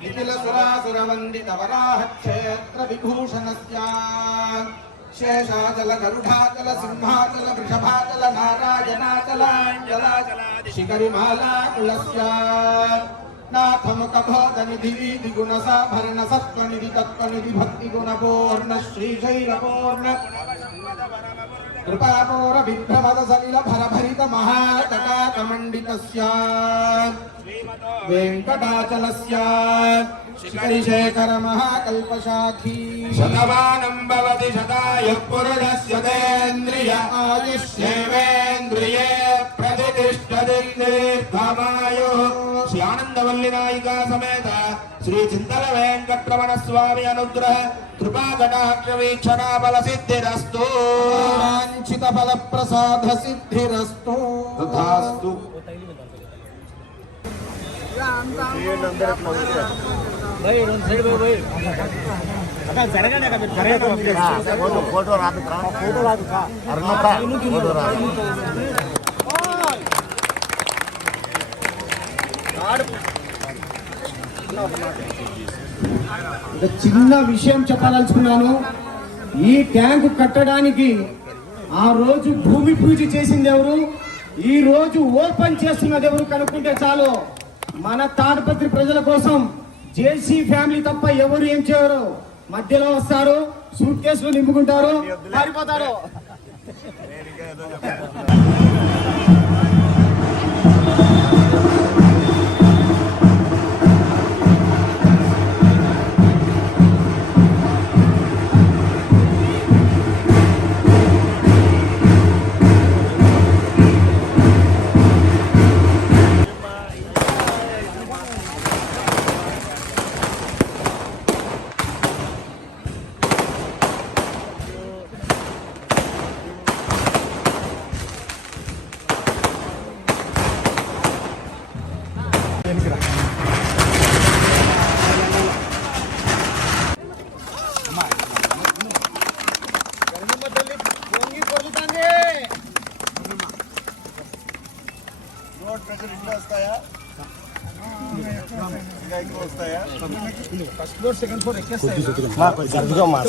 निखिलसुरासुरवन्दितवराहक्षेत्र विभूषणस्य शेषाचल गरुडाचल सिंहाचल वृषभाचल नारायणाचलाञ्जलाचल शिखरिमाला कुलस्य नाथमुखबोधनिधि विधिगुणसाभरण सत्त्वनिधि तत्त्वनिधि भक्तिगुणपूर्ण श्रीशैलपूर्ण कृपापूर विभ्रमद सलिल भरभरित महातटाकमण्डितस्य वेङ्कटाचलस्य शिखरिशेखर महाकल्पशाखी शतमानं भवति शतायुः पुरुषस्य तेन्द्रिय आयुष्येवेन्द्रिये प्रतिष्ठति दीर्घमायुः श्री आनंदवल्ली नायिका समेत श्री चिंतन वेंकटरमण स्वामी अनुग्रह कृपा कटाक्ष वीक्षणा बल सिद्धिरस्तु वांछित फल प्रसाद सिद्धिरस्तु तथास्तु। भाई रोन साइड भाई అలా జరగనే కదా మీరు జరగదు ఫోటో రాదు అరుణత ఫోటో రాదు చిన్న విషయం చెప్పదలుచుకున్నాను. ఈ ట్యాంకు కట్టడానికి ఆ రోజు భూమి పూజ చేసింది ఎవరు, ఈ రోజు ఓపెన్ చేస్తున్నది ఎవరు కనుక్కుంటే చాలు. మన తాడిపత్రి ప్రజల కోసం జేసీ ఫ్యామిలీ తప్ప ఎవరు ఏం చేయరు. మధ్యలో వస్తారు, సూట్ కేసులు నింపుకుంటారు, పారిపోతారు. ఫస్ట్ ఫ్లోర్ సెకండ్ ఫ్లోర్ ఎక్కేస్తాయి. జరుగుగా మా